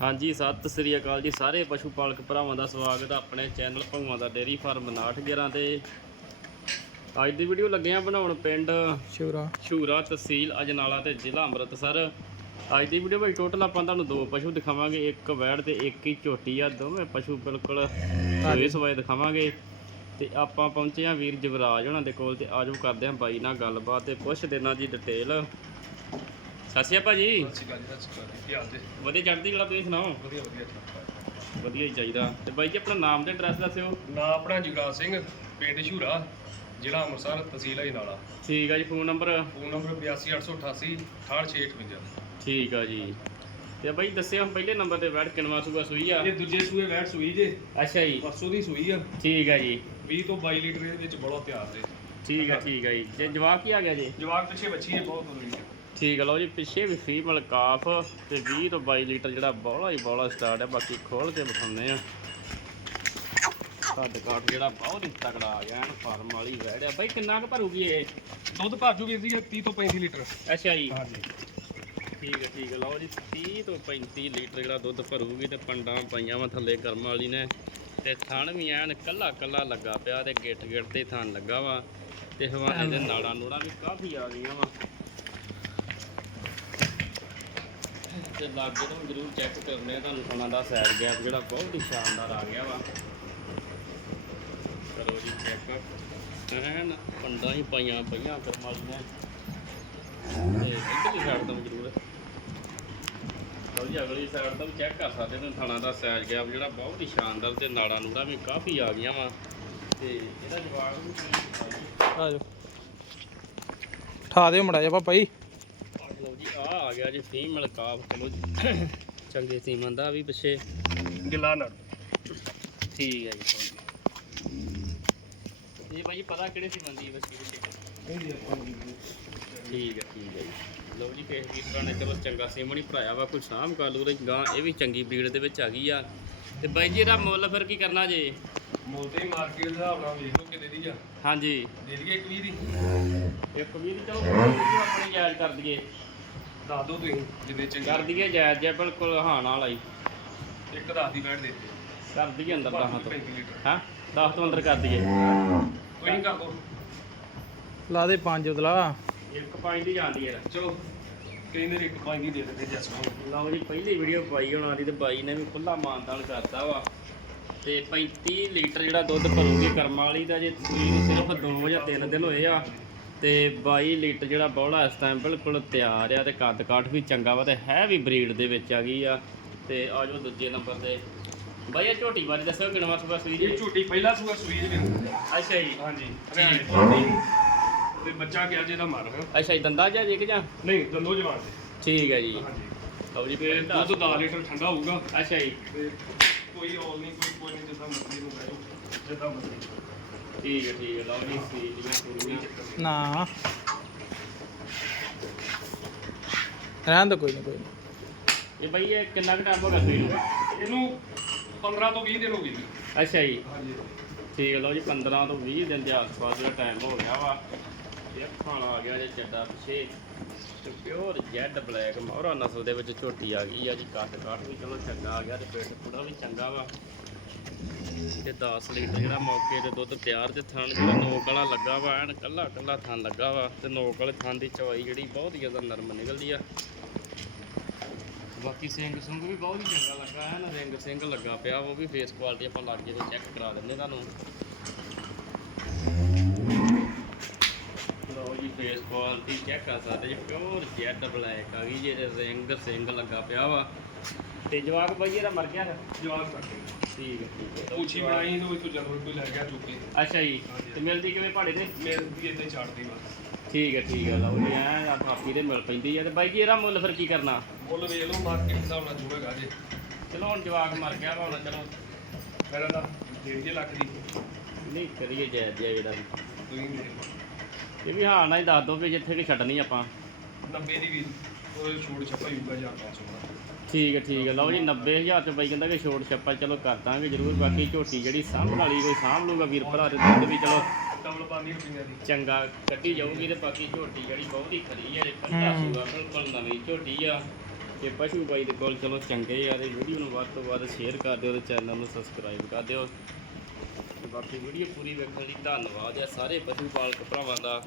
ਹਾਂਜੀ ਸਤਿ ਸ੍ਰੀ ਅਕਾਲ ਜੀ ਸਾਰੇ ਪਸ਼ੂ ਪਾਲਕ ਭਰਾਵਾਂ ਦਾ ਸਵਾਗਤ ਹੈ ਆਪਣੇ ਚੈਨਲ ਭਗਵਾਂ ਦਾ ਡੇਰੀ ਫਾਰਮ 911 ਤੇ। ਅੱਜ ਦੀ ਵੀਡੀਓ ਲੱਗੇ ਆ ਬਣਾਉਣ ਪਿੰਡ ਸ਼ਿਵਰਾ ਸ਼ੂਰਾ ਤਹਿਸੀਲ ਅਜਨਾਲਾ ਤੇ ਜ਼ਿਲ੍ਹਾ ਅੰਮ੍ਰਿਤਸਰ। ਅੱਜ ਦੀ ਵੀਡੀਓ ਵਿੱਚ ਟੋਟਲ ਆਪਾਂ ਤੁਹਾਨੂੰ ਦੋ ਪਸ਼ੂ ਦਿਖਾਵਾਂਗੇ ਇੱਕ ਵੈੜ ਤੇ ਇੱਕ ਹੀ ਝੋਟੀ ਆ ਦੋਵੇਂ ਪਸ਼ੂ ਬਿਲਕੁਲ ਸੋਏ ਸਵਾਏ ਦਿਖਾਵਾਂਗੇ। ਤੇ ਆਪਾਂ ਪਹੁੰਚੇ ਆ ਵੀਰ ਜਵਰਾਜ ਉਹਨਾਂ ਦੇ ਕੋਲ ਤੇ ਆਜੋ ਕਰਦੇ ਆ ਬਾਈ ਨਾਲ ਗੱਲਬਾਤ ਤੇ ਪੁੱਛ ਦੇਣਾ ਜੀ ਡਿਟੇਲ ਸਤਿ ਸ਼੍ਰੀ ਅਕਾਲ ਜੀ ਸਤਿ ਸ਼੍ਰੀ ਅਕਾਲ ਜੀ ਸਤਿ ਸ਼੍ਰੀ ਅਕਾਲ ਕੀ ਹਾਲ ਜੀ? ਵਧੀਆ ਚੜ੍ਹਦੀ ਕਲਾ ਤੁਸੀਂ ਸੁਣਾਓ? ਵਧੀਆ ਵਧੀਆ ਠੀਕ ਵਧੀਆ ਹੀ ਚਾਹੀਦਾ। ਤੇ ਬਾਈ ਜੀ ਆਪਣਾ ਨਾਮ ਤੇ ਐਡਰੈਸ ਦੱਸਿਓ। ਨਾ ਆਪਣਾ ਜੁਗਰਾਜ ਸਿੰਘ ਪਿੰਡ ਸ਼ੂਰਾ ਜ਼ਿਲ੍ਹਾ ਅੰਮ੍ਰਿਤਸਰ ਤਹਿਸੀਲ ਅਜਨਾਲਾ। ਠੀਕ ਆ ਜੀ ਫੋਨ ਨੰਬਰ? ਫੋਨ ਨੰਬਰ 8288 68658 ਠੀਕ ਆ ਜੀ। ਤੇ ਬਾਈ ਦੱਸਿਓ ਪਹਿਲੇ ਨੰਬਰ ਤੇ ਬੈਠ ਕਿਨਵਾ ਸੂਗਾ ਸੂਈ ਆ? ਇਹ ਦੂਜੇ ਸੂਏ ਵੈਟ ਸੂਈ ਜੇ। ਅੱਛਾ ਜੀ। ਪਰਸੋਂ ਦੀ ਸੂਈ ਆ। ਠੀਕ ਆ ਜੀ। 20 ਤੋਂ 22 ਲੀਟਰ ਦੇ ਵਿੱਚ ਬੜਾ ਤਿਆਰ ਜੇ। ਠੀਕ ਆ ਠੀਕ ਆ ਜੀ। ਤੇ ਜਵਾਬ ਕੀ ਆ ਗਿਆ ਜੀ? ਜਵਾਕ ਪਿੱਛੇ ਬੱਚੀ ਹੈ ਬਹੁਤ ਹੋਣੀ ਹੈ। ਠੀਕ ਲਓ ਜੀ ਪਿੱਛੇ ਵੀ ਫੀਮੇਲ ਕਾਫ ਤੇ 20 ਤੋਂ 22 ਲੀਟਰ ਜਿਹੜਾ ਬੋਲਾ ਹੀ ਬੋਲਾ ਸਟਾਰਟ ਹੈ ਬਾਕੀ ਖੋਲ ਕੇ ਵਿਖਾਉਂਦੇ ਆ। ਕੱਦ ਕਾਠ ਜਿਹੜਾ ਬਹੁਤ ਹੀ ਤਕੜਾ ਆ ਗਿਆ ਐਨ ਫਾਰਮ ਵਾਲੀ ਵੈੜ ਆ। ਬਾਈ ਕਿੰਨਾ ਕੁ ਭਰੂਗੀ ਇਹ? ਦੁੱਧ ਭਾਜੂ ਵੀਰ ਜੀ 30 ਤੋਂ 35 ਲੀਟਰ। ਅੱਛਾ ਜੀ। ਹਾਂਜੀ। ਠੀਕ ਹੈ ਠੀਕ ਹੈ ਲਓ ਜੀ 30 ਤੋਂ 35 ਲੀਟਰ ਜਿਹੜਾ ਦੁੱਧ ਭਰੂਗੀ ਤੇ ਪੰਡਾਂ ਪਾਈਆਂ ਵਾ ਥੱਲੇ ਕਰਮ ਵਾਲੀ ਨੇ। ਤੇ ਥਣ ਵੀ ਐਨ ਕੱਲਾ ਕੱਲਾ ਲੱਗਾ ਪਿਆ ਤੇ ਗਿੱਟ ਗਿੱਟ ਤੇ ਥਣ ਲੱਗਾ ਵਾ। ਤੇ ਹਵਾਨੇ ਦੇ ਨਾੜਾਂ ਨੂੜਾਂ ਵੀ ਕਾਫੀ ਆ ਗਈਆਂ ਵਾ। ਤੇ ਲਾਗੇ ਤੋਂ ਜ਼ਰੂਰ ਚੈੱਕ ਕਰਨੇ ਆ, ਤੁਹਾਨੂੰ ਥਣਾ ਦਾ ਸਾਈਡ ਗੈਪ ਜਿਹੜਾ ਬਹੁਤ ਹੀ ਸ਼ਾਨਦਾਰ ਆ ਗਿਆ ਵਾ। ਕਰੋ ਜੀ ਚੈੱਕ ਐਨ ਪੰਡਾਂ ਹੀ ਪਾਈਆਂ ਪਈਆਂ ਕਰਮ ਤੇ ਇੱਧਰਲੀ ਸਾਈਡ ਤੋਂ ਜ਼ਰੂਰ। ਲਓ ਜੀ, ਅਗਲੀ ਸਾਈਡ ਤੋਂ ਵੀ ਚੈੱਕ ਕਰ ਸਕਦੇ ਨੇ ਥਾਣਾ ਦਾ ਸਾਈਜ਼ ਗੈਪ ਜਿਹੜਾ ਬਹੁਤ ਹੀ ਸ਼ਾਨਦਾਰ ਤੇ ਨਾੜਾ ਨੂੜਾ ਵੀ ਕਾਫੀ ਆ ਗਈਆਂ ਵਾ। ਤੇ ਇਹਦਾ ਜਵਾਬ ਵੀ ਆ ਜਾਓ। ਠਾ ਦਿਓ ਮੜਾ ਜਾ ਪਾਪਾ ਜੀ। ਗਿਆ ਜੀ ਫੀਮੇਲ ਕਾਫ ਚਲੋ ਜੀ। ਚੰਗੇ ਸੀਮਨ ਦਾ ਵੀ ਪਿੱਛੇ। ਗਿੱਲਾ ਨੜ ਠੀਕ ਹੈ ਜੀ ਇਹ ਭਾਈ ਪਤਾ ਕਿਹੜੇ ਸੀਮਨ ਦੀ ਬੱਚੀ ਪਿੱਛੇ ਠੀਕ ਹੈ ਠੀਕ ਹੈ ਜੀ। ਲਓ ਜੀ ਕਿਸੇ ਵੀਰ ਭਰਾ ਨੇ ਚਲੋ ਚੰਗਾ ਸੀਮਨ ਹੀ ਭਰਾਇਆ ਵਾ ਕੋਈ ਸਾਂਭ ਕਰ ਲੂ ਗਾਂ ਇਹ ਵੀ ਚੰਗੀ ਬਰੀਡ ਦੇ ਵਿੱਚ ਆ ਗਈ ਆ। ਤੇ ਬਾਈ ਜੀ ਇਹਦਾ ਮੁੱਲ ਫਿਰ ਕੀ ਕਰਨਾ ਜੇ? ਮੁੱਲ ਤੇ ਮਾਰਕੀਟ ਦੇ ਹਿਸਾਬ ਨਾਲ ਵੇਖ ਲਓ ਕਿੰਨੇ ਦੀ ਆ। ਹਾਂਜੀ। ਦੇ ਦਈਏ ਇੱਕ 20 ਦੀ। ਇੱਕ ਵੀਰ ਚਲੋ ਵੀਡੀਓ ਆਪਣੀ ਜਾਇਜ਼ ਕਰ ਦਈਏ। ਦੱਸ ਦਿਓ ਤੁਸੀਂ ਜਿੰਨੇ ਚੰਗੇ ਕਰ ਦਈਏ ਜਾਇਜ਼ ਜੇ ਬਿਲਕੁਲ ਹਾਂ ਨਾਲ ਆਈ ਇੱਕ ਦੱਸ ਦੀ ਬੈਠ ਦੇ ਕਰ ਦਈਏ ਅੰਦਰ 10 ਤੋਂ। 35 ਲੀਟਰ। ਹਾਂ? 10 ਤੋਂ ਅੰਦਰ ਕਰ ਦਈਏ। ਕੋਈ ਨਹੀਂ ਕਰ ਦੋ ਲਾ ਦੇ ਪੰਜ ਉਦਲਾ। ਇੱਕ ਪੰਜ ਦੀ ਜਾਂਦੀ ਹੈ। ਚਲੋ ਕਹਿੰਦੇ ਨੇ ਇੱਕ ਪੰਜ ਦੀ ਦੇ ਦਿੰਦੇ ਜਸਮਨ ਲਓ ਜੀ ਪਹਿਲੀ ਵੀਡੀਓ ਪਾਈ ਉਹਨਾਂ ਦੀ ਤੇ ਬਾਈ ਨੇ ਵੀ ਖੁੱਲਾ ਮਾਨਦਾਨ ਕਰਤਾ ਵਾ। ਤੇ 35 ਲੀਟਰ ਜਿਹੜਾ ਦੁੱਧ ਭਰੂਗੀ ਕਰਮਾਂ ਵਾਲੀ ਦਾ ਜੇ ਨੂੰ ਸਿਰਫ 2 ਜਾਂ 3 ਦਿਨ ਹੋਏ ਆ ਤੇ 22 ਲੀਟਰ ਜਿਹੜਾ ਬੌਲਾ ਇਸ ਟਾਈਮ ਬਿਲਕੁਲ ਤਿਆਰ ਆ ਤੇ ਕੱਦ ਕਾਠ ਵੀ ਚੰਗਾ ਵਾ ਤੇ ਹੈ ਵੀ ਬਰੀਡ ਦੇ ਵਿੱਚ ਆ ਗਈ ਆ। ਤੇ ਆ ਜਾਓ ਦੂਜੇ ਨੰਬਰ ਤੇ। ਬਾਈ ਇਹ ਝੋਟੀ ਬਾਰੇ ਦੱਸਿਓ ਕਿੰਨਵਾ ਸੁਬਾ ਸੂਈ ਜੀ? ਇਹ ਝੂਟੀ ਪਹਿਲਾ ਸੂਆ ਸੂਈ ਜੀ ਅੱਛਾ ਜੀ। ਹਾਂਜੀ। ਹਰਿਆਣੇ ਆਈ ਤੇ ਬੱਚਾ ਗਿਆ ਜਿਹਦਾ ਮਰ ਅੱਛਾ ਜੀ ਦੰਦਾ ਜਾਂ ਜੀ ਕਿ ਜਾਂ? ਨਹੀਂ ਦੰਦੋ ਜਵਾਨ ਦੇ ਠੀਕ ਹੈ ਜੀ। ਹਾਂਜੀ। ਲਓ ਜੀ ਤੇ ਫਿਰ ਦੁੱਧ 10 ਲੀਟਰ ਠੰਡਾ ਹੋਊਗਾ। ਅੱਛਾ ਜੀ। ਕੋਈ ਔਲ ਨਹੀਂ ਕੋਈ ਕੋਈ ਨਹੀਂ ਜਿੱਦਾਂ ਮਰਜ਼ੀ ਨੂੰ ਬੈਠੋ ਜਿੱਦਾਂ ਮਰਜ਼ੀ। ਠੀਕ ਹੈ ਠੀਕ ਹੈ ਲਓ ਜੀ ਸੀ ਦੀਆਂ ਕੋਈ ਪੂਰੀਆਂ ਚੱਕਰ ਨਹੀਂ ਨਾ। ਰਹਿਣ ਦੋ ਕੋਈ ਨਹੀਂ ਕੋਈ ਨਹੀਂ ਇਹ ਬਈ ਇਹ ਕਿੰਨਾ ਕੁ ਟਾਈਮ ਹੋ ਗਿਆ ਸੂਈ ਨੂੰ ਇਹਨੂੰ 15 ਤੋਂ 20 ਦਿਨ ਹੋ ਗਏ ਜੀ। ਅੱਛਾ ਜੀ। ਹਾਂਜੀ। ਠੀਕ ਹੈ ਲਓ ਜੀ 15 ਤੋਂ 20 ਦਿਨ ਦੇ ਆਸ-ਪਾਸ ਜਿਹੜਾ ਟਾਈਮ ਹੋ ਗਿਆ ਵਾ। ਇਹ ਖਾਣਾ ਆ ਗਿਆ ਜੇ ਚੱਡਾ ਪਿਛੇ। ਤੇ ਪਿਓਰ ਜੈਡ ਬਲੈਕ ਮੋਹਰਾ ਨਸਲ ਦੇ ਵਿੱਚ ਝੋਟੀ ਆ ਗਈ ਆ ਜੀ ਕੱਟ ਕਾਠ ਵੀ ਚਲੋ ਚੰਗਾ ਆ ਗਿਆ ਤੇ ਪੇਟ ਪੂੜਾ ਵੀ ਚੰਗਾ ਵਾ। ਤੇ 10 ਲੀਟਰ ਜਿਹੜਾ ਮੌਕੇ ਤੇ ਦੁੱਧ ਤਿਆਰ ਤੇ ਥਣ ਜਿਹੜਾ ਨੋਕ ਵਾਲਾ ਲੱਗਾ ਵਾ, ਐਨ ਕੱਲਾ ਕੱਲਾ ਥਣ ਲੱਗਾ ਵਾ, ਤੇ ਨੋਕ ਵਾਲੇ ਥਣ ਦੀ ਚਵਾਈ ਜਿਹੜੀ ਬਹੁਤ ਹੀ ਜ਼ਿਆਦਾ ਨਰਮ ਨਿਕਲਦੀ ਆ। ਬਾਕੀ ਸਿੰਘ ਸੁੰਗ ਵੀ ਬਹੁਤ ਹੀ ਚੰਗਾ ਲੱਗਾ ਹੈ ਰਿੰਗ ਸਿੰਘ ਲੱਗਾ ਪਿਆ, ਉਹ ਵੀ ਫੇਸ ਕੁਆਲਿਟੀ ਆਪਾਂ ਲਾਗੇ ਤੋਂ ਚੈੱਕ ਕਰਾ ਦਿੰਦੇ ਤੁਹਾਨੂੰ। ਲਓ ਜੀ ਫੇਸ ਕੁਆਲਿਟੀ ਚੈੱਕ ਕਰ ਸਕਦੇ ਜੀ ਪਿਓਰ ਜੈਡ ਬਲੈਕ ਆ ਗਈ ਜਿਹਦੇ ਰਿੰਗ ਸਿੰਘ ਲੱਗਾ ਪਿਆ ਵਾ। ਤੇ ਜਵਾਕ ਬਾਈ ਇਹਦਾ ਮਰ ਗਿਆ ਫਿਰ? ਜਵਾਬ ਕਰਦੇ ਠੀਕ ਹੈ ਠੀਕ ਹੈ। ਉੱਚੀ ਬਣਾਈ ਤੋਂ ਇੱਥੋਂ ਜਨਵਰ ਕੋਈ ਲੈ ਗਿਆ ਚੁੱਕ ਅੱਛਾ ਜੀ ਤੇ ਮਿਲਦੀ ਕਿਵੇਂ ਪਹਾੜੇ ਤੇ? ਵੀ ਇੱਥੇ ਛੱਡਦੀ ਬਸ। ਠੀਕ ਹੈ ਠੀਕ ਹੈ ਲਓ ਜੀ ਐ ਆ ਕਾਪੀ ਦੇ ਮਿਲ ਪੈਂਦੀ ਆ ਤੇ ਬਾਈ ਜੀ ਇਹਦਾ ਮੁੱਲ ਫਿਰ ਕੀ ਕਰਨਾ? ਮੁੱਲ ਵੇਖ ਲਓ ਮਾਰਕੀਟ ਹਿਸਾਬ ਨਾਲ ਜੁੜੇਗਾ ਜੇ। ਚਲੋ ਹੁਣ ਜਵਾਕ ਮਰ ਗਿਆ ਵਾ ਹੁਣ ਚਲੋ। ਮੇਰਾ ਤਾਂ 1.5 ਲੱਖ ਦੀ। ਨਹੀਂ ਕਰੀਏ ਜੈ ਜੈ ਜਿਹੜਾ ਵੀ। ਤੁਸੀਂ ਲਓ। ਇਹ ਵੀ ਹਾਂ ਨਾ ਹੀ ਦੱਸ ਦੋ ਵੀ ਜਿੱਥੇ ਕਿ ਛੱਡਣੀ ਆਪਾਂ। 90 ਦੀ ਵੀ। ਉਹ ਛੋੜ ਛੱਪਾ ਯੂਗਾ ਜਾਂ 500 ਠੀਕ ਹੈ ਠੀਕ ਹੈ। ਲਓ ਜੀ 90000 ਚ ਬਾਈ ਕਹਿੰਦਾ ਕਿ ਛੋਟ ਛੱਪਾ ਚਲੋ ਕਰ ਦਾਂਗੇ ਜ਼ਰੂਰ। ਬਾਕੀ ਝੋਟੀ ਜਿਹੜੀ ਸਾਂਭਣ ਵਾਲੀ ਕੋਈ ਸਾਂਭ ਲੂਗਾ ਵੀਰ ਭਰਾ ਦੇ ਦੁੱਧ ਵੀ ਚਲੋ ਡਬਲ ਪਾਣੀ ਰੁਪਈਆ ਦੀ ਚੰਗਾ ਕੱਢੀ ਜਾਊਗੀ ਤੇ ਬਾਕੀ ਝੋਟੀ ਜਿਹੜੀ ਬਹੁਤ ਹੀ ਖਰੀ ਹੈ ਇਹ ਪੰਡਾ। ਸੂਗਾ ਬਿਲਕੁਲ ਨਵੀਂ ਝੋਟੀ ਆ। ਤੇ ਪਸ਼ੂ ਬਾਈ ਦੇ ਕੋਲ ਚਲੋ ਚੰਗੇ ਆ ਤੇ ਵੀਡੀਓ ਨੂੰ ਵੱਧ ਤੋਂ ਵੱਧ ਸ਼ੇਅਰ ਕਰ ਦਿਓ ਤੇ ਚੈਨਲ ਨੂੰ ਸਬਸਕ੍ਰਾਈਬ ਕਰ ਦਿਓ। ਤੇ ਬਾਕੀ ਵੀਡੀਓ ਪੂਰੀ ਵੇਖਣ ਲਈ ਧੰਨਵਾਦ ਆ ਸਾਰੇ ਪਸ਼ੂ ਪਾਲਕ ਭਰਾਵਾਂ ਦਾ।